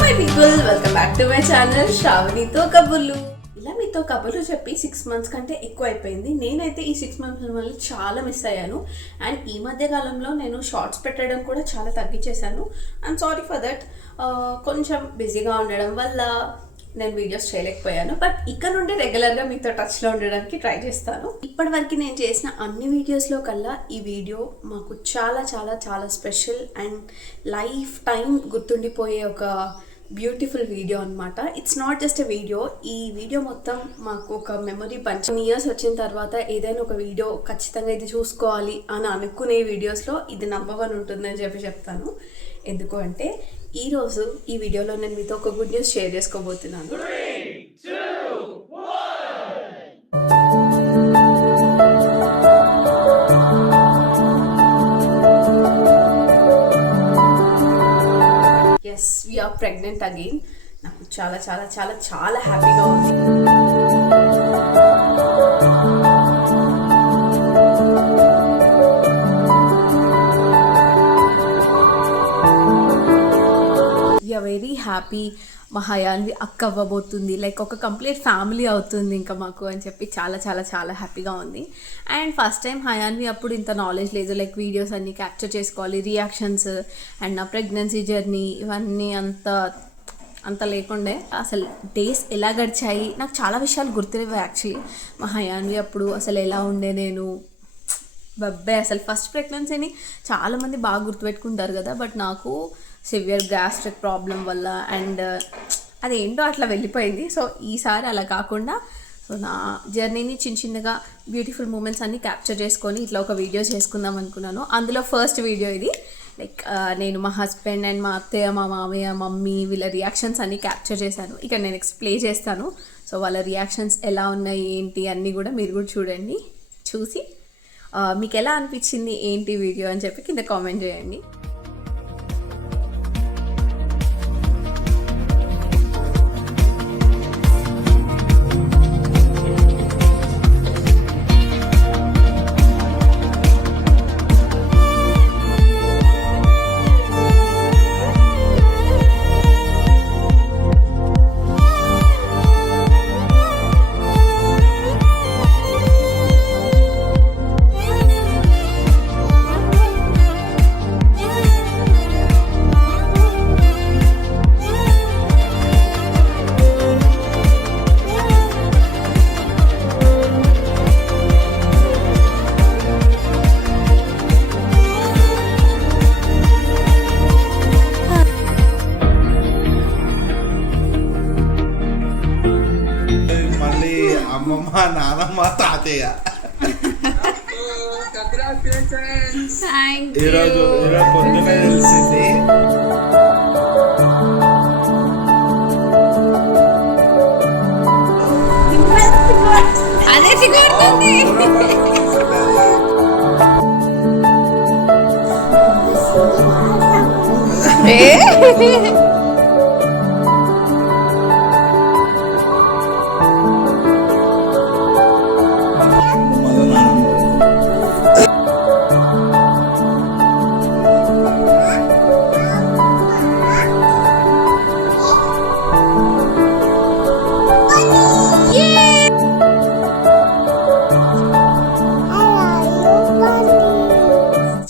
My people, welcome back to my channel శ్రావణితో కబుర్లు. ఇలా మీతో కబుర్లు చెప్పి 6 months కంటే ఎక్కువ అయిపోయింది. నేనైతే ఈ 6 months వల్ల చాలా మిస్ అయ్యాను. అండ్ ఈ మధ్య కాలంలో నేను షార్ట్స్ పెట్టడం కూడా చాలా తగ్గించేశాను. I'm sorry for that. కొంచెం బిజీగా ఉండడం వల్ల నేను వీడియోస్ చేయలేకపోయాను. బట్ ఇక్కడ నుండి రెగ్యులర్గా మీతో టచ్లో ఉండడానికి ట్రై చేస్తాను. ఇప్పటివరకు నేను చేసిన అన్ని వీడియోస్లో కల్లా ఈ వీడియో మాకు చాలా చాలా చాలా స్పెషల్ అండ్ లైఫ్ టైం గుర్తుండిపోయే ఒక బ్యూటిఫుల్ వీడియో అనమాట. It's not just a video. ఈ వీడియో మొత్తం మాకు ఒక మెమరీ బంచ్. 10 years వచ్చిన తర్వాత ఏదైనా ఒక వీడియో ఖచ్చితంగా ఇది చూసుకోవాలి అని అనుకునే వీడియోస్లో ఇది నంబర్ 1 ఉంటుందని చెప్తాను. ఎందుకు అంటే ఈరోజు ఈ వీడియోలో నేను మీతో ఒక గుడ్ న్యూస్ షేర్ చేసుకోబోతున్నాను. 3, 2, 1. Yes, we are pregnant again. నాకు చాలా చాలా చాలా చాలా హ్యాపీగా ఉంది. Very happy. మా హయాన్వి అక్క అవ్వబోతుంది, లైక్ ఒక కంప్లీట్ ఫ్యామిలీ అవుతుంది ఇంకా మాకు అని చెప్పి చాలా చాలా చాలా హ్యాపీగా ఉంది. అండ్ ఫస్ట్ టైం హయాన్వి అప్పుడు ఇంత నాలెడ్జ్ లేదు, లైక్ వీడియోస్ అన్నీ క్యాప్చర్ చేసుకోవాలి, రియాక్షన్స్ అండ్ నా ప్రెగ్నెన్సీ జర్నీ ఇవన్నీ అంత లేకుండే. అసలు డేస్ ఎలా గడిచాయి నాకు చాలా విషయాలు గుర్తులేవు యాక్చువల్లీ. మా హయాన్వి అప్పుడు అసలు ఎలా ఉండే నేను బబ్బాయి అసలు ఫస్ట్ ప్రెగ్నెన్సీని చాలామంది బాగా గుర్తుపెట్టుకుంటారు కదా, బట్ నాకు సివియర్ గ్యాస్ట్రిక్ ప్రాబ్లం వల్ల అండ్ అదేంటో అట్లా వెళ్ళిపోయింది. సో ఈసారి అలా కాకుండా సో నా జర్నీని చిన్నగా బ్యూటిఫుల్ మూమెంట్స్ అన్నీ క్యాప్చర్ చేసుకొని ఇట్లా ఒక వీడియో చేసుకుందాం అనుకున్నాను. అందులో ఫస్ట్ వీడియో ఇది. లైక్ నేను మా హస్బెండ్ అండ్ మా అత్తయ్య, మా మామయ్య, మమ్మీ వీళ్ళ రియాక్షన్స్ అన్నీ క్యాప్చర్ చేశాను. ఇక నేను ప్లే చేస్తాను. సో వాళ్ళ రియాక్షన్స్ ఎలా ఉన్నాయి ఏంటి అన్నీ కూడా మీరు కూడా చూడండి. చూసి మీకు ఎలా అనిపించింది ఏంటి వీడియో అని చెప్పి కింద కామెంట్ చేయండి. అమ్మమ్మ, నానమ్మ, తాతయ్య ఈరోజు పొద్దున తెలిసింది. అదే సిగ్గుపడుతుంది.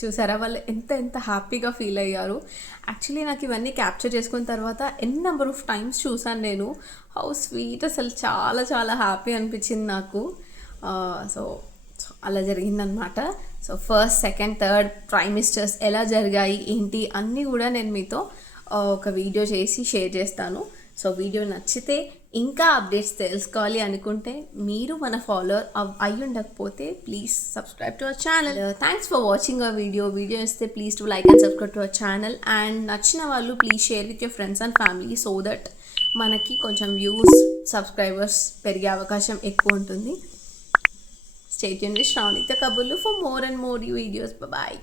చూసారా వాళ్ళు ఎంత హ్యాపీగా ఫీల్ అయ్యారు. యాక్చువల్లీ నాకు ఇవన్నీ క్యాప్చర్ చేసుకున్న తర్వాత నెంబర్ ఆఫ్ టైమ్స్ చూసాను నేను. హౌ స్వీట్, అసలు చాలా చాలా హ్యాపీ అనిపించింది నాకు. సో అలా జరిగిందనమాట. So first, second, third trimesters ఎలా జరిగాయి ఏంటి అన్నీ కూడా నేను మీతో ఒక వీడియో చేసి షేర్ చేస్తాను. సో వీడియో నచ్చితే ఇంకా అప్డేట్స్ తెలుసుకోవాలి అనుకుంటే మీరు మన ఫాలోవర్ అయ్యి ఉండకపోతే please subscribe to our channel. Thanks for watching our video ఇస్తే please to like and subscribe to our channel. And నచ్చిన వాళ్ళు please share with your friends and family so that మనకి కొంచెం వ్యూస్, సబ్స్క్రైబర్స్ పెరిగే అవకాశం ఎక్కువ ఉంటుంది. స్టే ట్యూన్డ్ విత్ శ్రావణితో కబుర్లు for more and more videos. Bye.